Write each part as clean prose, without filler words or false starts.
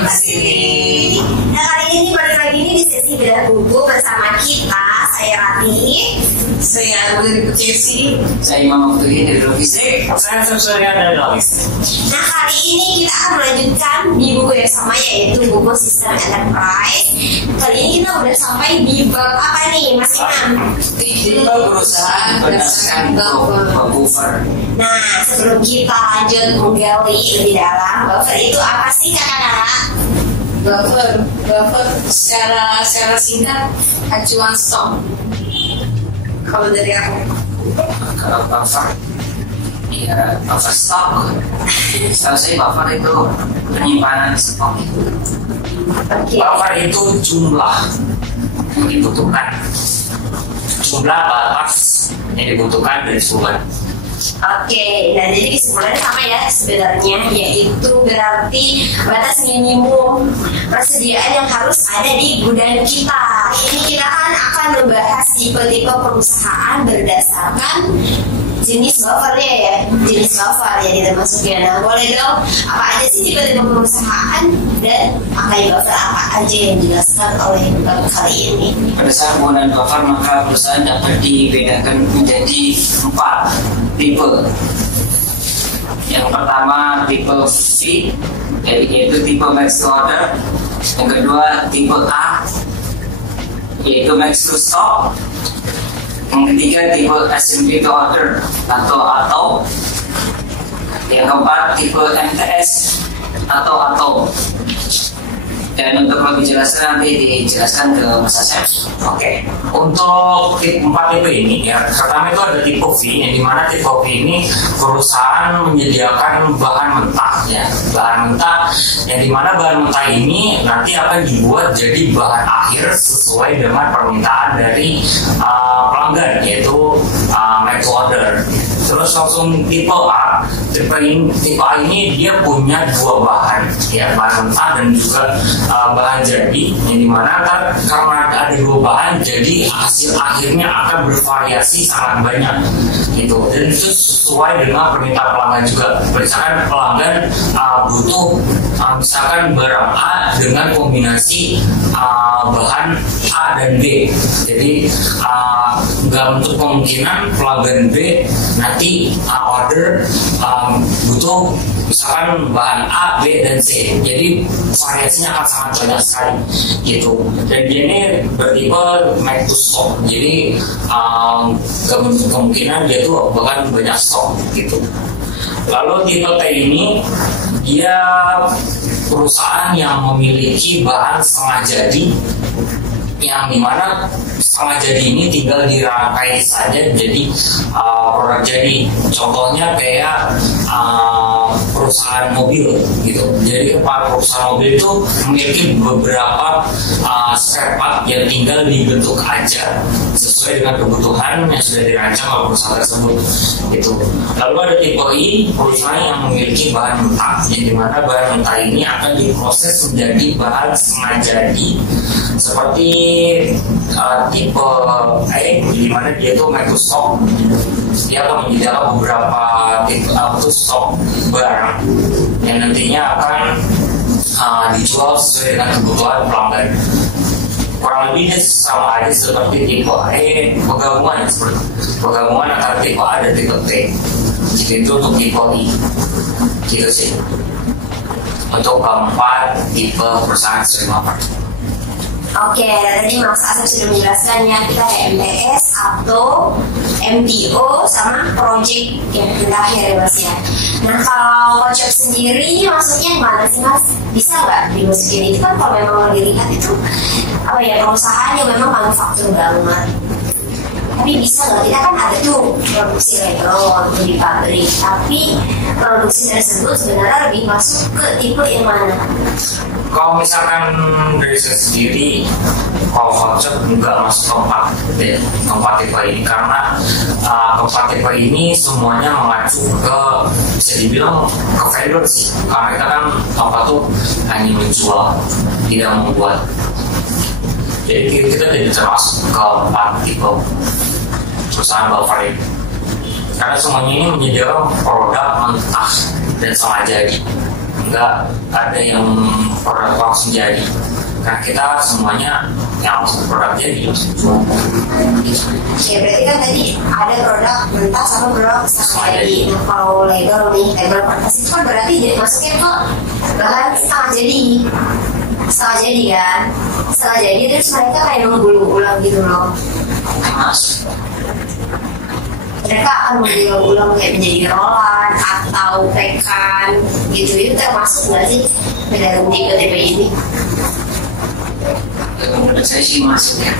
pasti. Nah, kali ini balik lagi nih di sesi bedah buku bersama kita. Saya Rati, saya Arul dari Putsi, saya Imam Abdullah dari Logistik, saya Surya dari Logistik. Nah, kali ini kita akan melanjutkan di buku yang sama, yaitu buku Sistem Enterprise. Kali ini kita udah sampai di bab apa nih, Mas Imam? tipe perusahaan berdasarkan buffer. Nah, sebelum kita lanjut menggali lebih dalam, buffer itu apa sih kakak-kakak? Buffer secara singkat acuan stok. Kalau dari aku, Kalau buffer, ya buffer stok. Setahu saya buffer itu penyimpanan stok. Oke. Buffer itu jumlah yang dibutuhkan, jumlah batas yang dibutuhkan dari sumber. Oke, nah jadi kesimpulannya sama ya sebenarnya, yaitu berarti batas minimum persediaan yang harus ada di gudang kita. Ini kita kan akan membahas tipe-tipe perusahaan berdasarkan jenis buffernya ya, jenis buffer ya kita masuknya. Nah, boleh dong, apa aja sih tipe-tipe perusahaan dan pakai buffer apa aja yang dijelaskan oleh bab kali ini? Pada saat penggunaan buffer, maka perusahaan dapat dibedakan menjadi 4 tipe. Yang pertama tipe V, yaitu tipe max to order. Yang kedua tipe A, yaitu max to stock. Yang ketiga tipe assembly to order atau. Yang keempat tipe MTS atau. Dan untuk lebih jelasnya nanti dijelaskan ke Mas Asep. Oke, untuk 4 tipe ini ya, pertama itu ada tipe V, yang dimana tipe V ini perusahaan menyediakan bahan mentah ya, bahan mentah, yang dimana bahan mentah ini nanti akan dibuat jadi bahan akhir sesuai dengan permintaan dari pelanggan, yaitu make to order. Terus langsung tipe A, tipe A ini dia punya 2 bahan ya, bahan mentah dan juga bahan jadi, yang dimana karena ada 2 bahan, jadi hasil akhirnya akan bervariasi sangat banyak gitu, dan itu sesuai dengan permintaan pelanggan juga. Misalkan pelanggan butuh misalkan barang A dengan kombinasi bahan A dan B, jadi nggak untuk kemungkinan pelanggan B nanti order butuh misalkan bahan A, B, dan C, jadi variasinya akan sangat banyak sekali gitu. Dan dia ini bertipe make to stock, jadi kemungkinan dia tuh bahkan banyak stok gitu. Lalu tipe T ini dia perusahaan yang memiliki bahan setengah jadi, yang dimana setengah jadi ini tinggal dirangkai saja jadi produk jadi. Contohnya kayak perusahaan mobil gitu. Jadi perusahaan mobil itu memiliki beberapa spare part yang tinggal dibentuk aja sesuai dengan kebutuhan yang sudah dirancang oleh perusahaan tersebut gitu. Lalu ada tipe I, perusahaan yang memiliki bahan mentah, yang dimana bahan mentah ini akan diproses menjadi bahan setengah jadi, seperti tipe E, di mana dia itu make to stock. Dia akan menyediakan beberapa tipe stok barang yang nantinya akan dijual sesuai dengan kebutuhan pelanggan. Kurang lebihnya sama aja seperti tipe E, penggabungan antara tipe A dan tipe T. Jadi itu untuk tipe I gitu sih, untuk keempat tipe perusahaan stream offer. Oke, tadi Mas Asep sudah menjelaskannya, kita ada MTS atau MTO sama project yang terakhir ya Mas ya. Nah, kalau Kocok sendiri maksudnya gimana sih Mas? Bisa nggak dimasukin itu kan kalau memang dilihat itu apa ya, perusahaan yang memang manufaktur banget. Tapi bisa nggak, kita kan ada tuh produksi legal di pabrik, tapi produksi tersebut sebenarnya lebih masuk ke tipe yang mana? Kalau misalkan dari saya sendiri, kalau konsep nggak masuk keempat tipe ini, karena keempat tipe ini semuanya mengacu ke, bisa dibilang ke vendor sih, karena kita kan tuh hanya menjual, tidak membuat. Jadi kita tidak termasuk ke 4 tipe perusahaan buffer ini, karena semuanya ini menyediakan produk mentah dan setengah jadi nggak ada yang produk langsung jadi. Nah kita semuanya yang langsung produk jadi langsung jual. Ya berarti kan tadi ada produk mentah sama produk setengah jadi. Nah kalau label kertas itu kan berarti masuknya ke bahan setengah jadi kan. Setengah jadi terus mereka kayak menggulung ulang gitu loh. Mas, Mereka akan menggulung ulang kayak menjadi rolan atau pekan gitu. Itu termasuk nggak sih dalam tipe-tipe ini? menurut saya sih masuk ya.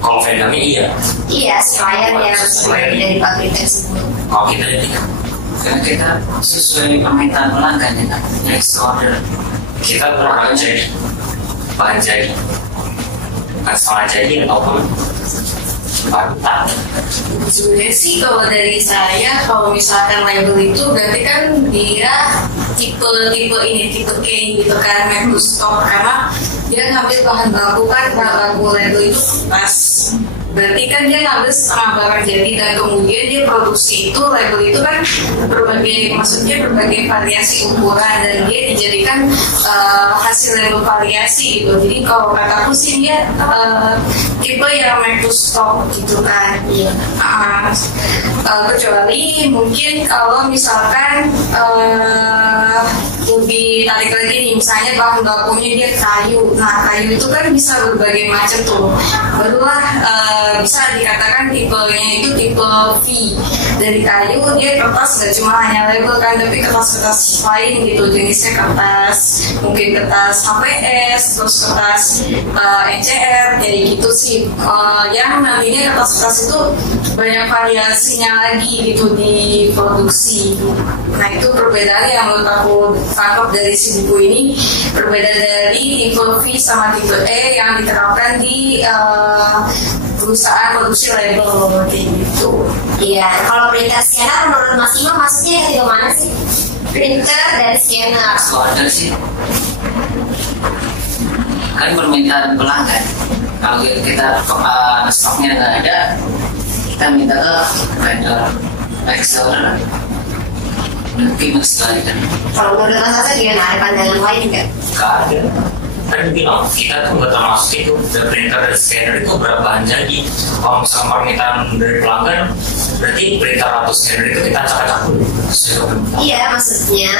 Kalau vendornya iya. Iya, selain yang dari pabrik tersebut. Kalau kita tidak, Karena kita sesuai permintaan pelanggan ya kan, next order. kita produk jadi, bahan jadi, bukan setengah jadi ataupun bahan mentah. Sebenarnya sih kalau dari saya, kalau misalkan label itu berarti kan dia tipe K gitu kan, make to stock, karena dia ngambil bahan baku kan, bahan baku label itu pas. Berarti kan dia ngambil setengah barang jadi dan kemudian dia produksi itu label itu kan berbagai variasi ukuran dan dia dijadikan hasil label variasi gitu. Jadi kalau kataku sih dia tipe yang make to stock gitu kan. Kecuali mungkin kalau misalkan lebih tarik lagi nih, misalnya bahan bakunya dia kayu. Nah kayu itu kan bisa berbagai macam tuh. Barulah bisa dikatakan tipenya itu tipe V. Dari kayu dia kertas gak cuma hanya label kan, tapi kertas-kertas lain gitu, jenisnya kertas, mungkin kertas HPS, terus kertas ECR, kayak gitu sih. Yang nantinya kertas-kertas itu banyak variasinya lagi gitu di produksi. Nah itu perbedaan yang menurut aku tangkap dari si buku ini, berbeda dari tipe V sama tipe E yang diterapkan di perusahaan produksi label kayak gitu. Iya, kalau printer scanner menurut Mas Imam maksudnya ke mana sih? Printer dan scanner. Order sih kan permintaan pelanggan. Kalau kita stoknya nggak ada, kita minta ke vendor external. Nanti mesti kan. Kalau menurut Mas Hasan gimana? Ada pandangan lain nggak? Nggak ada. Kan bilang kita tuh nggak termasuk itu, the printer dan scanner itu berapa bahan jadi. Kalau misalnya permintaan dari pelanggan, berarti printer atau scanner itu kita acak-acak dulu. Iya, maksudnya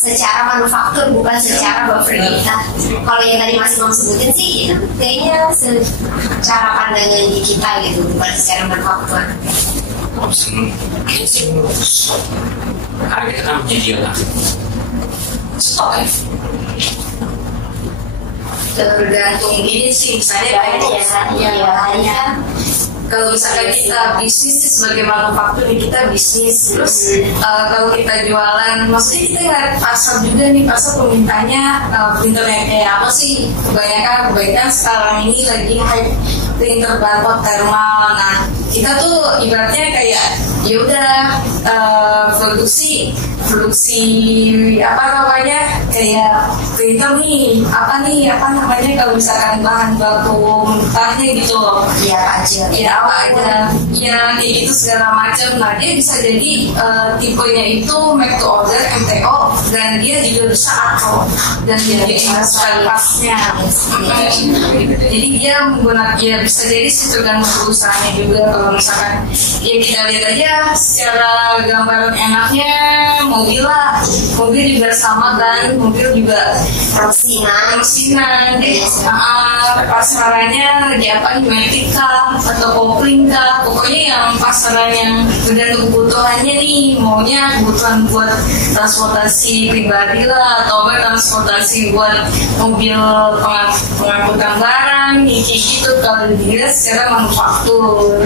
secara manufaktur bukan secara buffer kita. Kalau yang tadi Mas Imam sebutin sih, itu kayaknya secara pandangan di kita gitu, bukan secara manufaktur. Karena kita kan menyediakan stok ya. Tergantung gini sih, misalnya Iya. kalau misalkan kita bisnis sih sebagai manufaktur nih, kita bisnis terus kalau kita jualan, maksudnya kita lihat pasar juga nih, pasar permintaannya printer yang kayak apa sih. Kebanyakan sekarang ini lagi hype printer barcode thermal. Nah kita tuh ibaratnya kayak ya udah produksi apa namanya, kayak printer nih apa namanya, kalau misalkan bahan baku mentahnya gitu loh, ya apa aja ya kayak gitu segala macam. Nah dia bisa jadi tipenya itu make to order MTO, dan dia juga bisa ATO dan dia bisa pasnya. Jadi dia menggunakan, ya bisa jadi sih tergantung perusahaannya juga. Kalau misalkan ya kita lihat aja secara gambaran enaknya, mobil juga sama kan, mobil juga mesinnya pasarannya di apa, pneumatik kah atau kopling kah, pokoknya yang pasaran yang tergantung kebutuhannya nih, maunya kebutuhan buat transportasi pribadi lah atau transportasi buat mobil pengangkutan barang kayak gitu. Kalau dilihat secara manufaktur.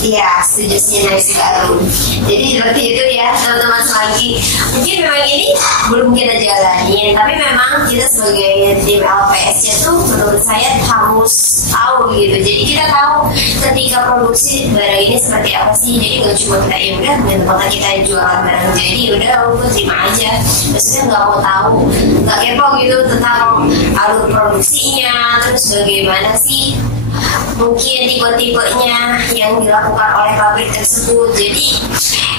Iya, setuju sekali. Jadi seperti itu ya teman-teman lagi. Mungkin memang ini belum kita jalanin, tapi memang kita sebagai tim LPS-nya tuh menurut saya harus tahu gitu. Jadi kita tahu ketika produksi barang ini seperti apa sih. Jadi nggak cuma kita ya udah tempat kita jualan barang jadi udah aku terima aja. Maksudnya nggak mau tahu, nggak kepo gitu tentang alur produksinya, terus bagaimana sih mungkin tipe-tipenya yang dilakukan oleh pabrik tersebut. Jadi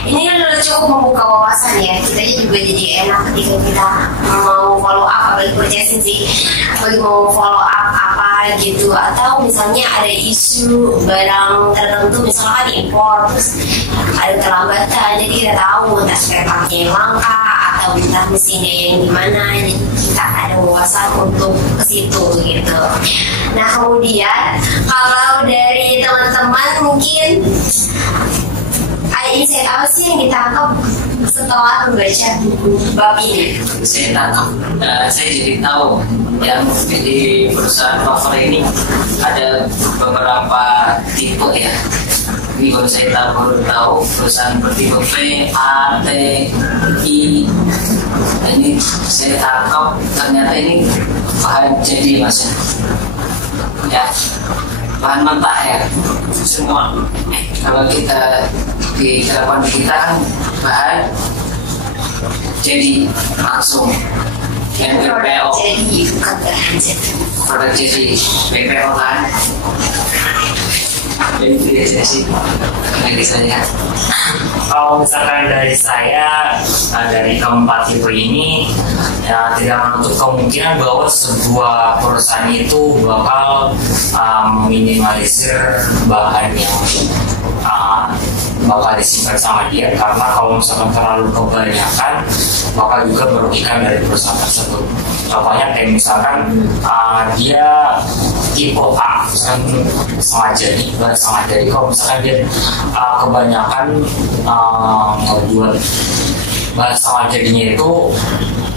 ini udah cukup membuka wawasan ya. Kita juga jadi enak ketika kita mau follow up, apalagi purchasing sih, apalagi mau follow up apa gitu, atau misalnya ada isu barang tertentu, misalkan impor terus ada terlambatan, jadi kita tahu entah spare partnya yang langka atau entah mesinnya yang gimana, jadi kita ada wawasan untuk ke situ gitu. Nah kemudian kalau dari teman-teman mungkin ada insight apa sih yang ditangkap setelah membaca buku bab ini? Saya tangkap, saya jadi tahu yang di perusahaan cover ini ada beberapa tipe ya. Ini kalau saya baru tahu perusahaan bertipe V, A, T, I. Ini saya tangkap ternyata ini bahan jadi mas ya, bahan mentah ya semua. Kalau kita di hadapan kita kan bahan jadi langsung yang BPO, jadi bukan bahan jadi produk jadi BPO kan. Jadi itu ya sih dari saya. Kalau misalkan dari saya, dari keempat tipe ini ya tidak menutup kemungkinan bahwa sebuah perusahaan itu bakal meminimalisir bahan yang bakal disimpan sama dia, karena kalau misalkan terlalu kebanyakan bakal juga merugikan dari perusahaan tersebut. Contohnya kayak misalkan dia tipe A, misalkan sengaja jadi kalau misalkan dia kebanyakan ngebuat bahan setengah jadinya itu,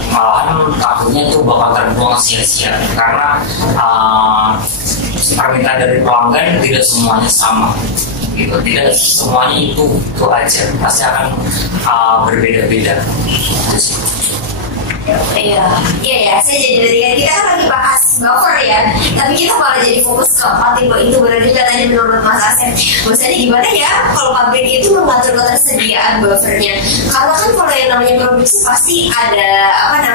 malahan takutnya itu bakal terbuang sia-sia karena permintaan dari pelanggan tidak semuanya sama gitu, tidak semuanya itu aja, pasti akan berbeda-beda. Iya, saya jadi dari kita kan lagi bahas buffer ya, tapi kita malah jadi fokus ke tipe itu. Benar juga tadi menurut Mas Asep, maksudnya gimana ya kalau pabrik itu mengatur ketersediaan buffernya, karena kan kalau yang namanya produksi pasti ada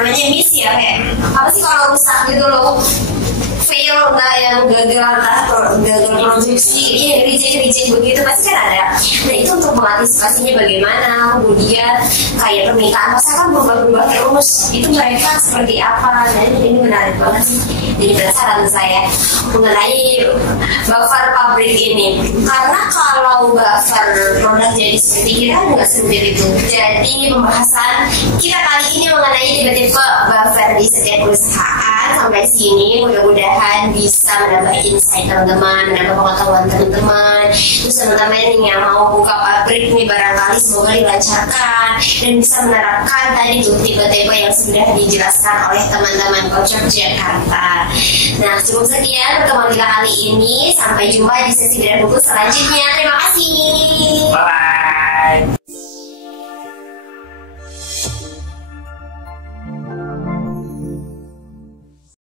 miss ya, kayak apa sih kalau rusak gitu loh, fail entah yang gagal produksi, reject begitu pasti kan ada. Nah itu untuk mengantisipasinya bagaimana, kemudian kayak permintaan pasar kan berubah-ubah terus, itu mereka seperti apa. Dan ini menarik banget sih, jadi penasaran saya mengenai buffer pabrik ini, karena kalau buffer produk jadi seperti kita nggak sempit itu. Jadi pembahasan kita kali ini mengenai tipe-tipe buffer di setiap perusahaan sampai sini, mudah-mudahan bisa menambah insight teman-teman, menambah pengetahuan teman-teman. Terus teman-teman yang mau buka pabrik nih barangkali semoga dilancarkan dan bisa menerapkan tadi tuh tipe-tipe yang sudah dijelaskan oleh teman-teman Coach Jakarta. Nah cukup sekian pertemuan kita kali ini, sampai jumpa di sesi bedah buku selanjutnya. Terima kasih. Bye.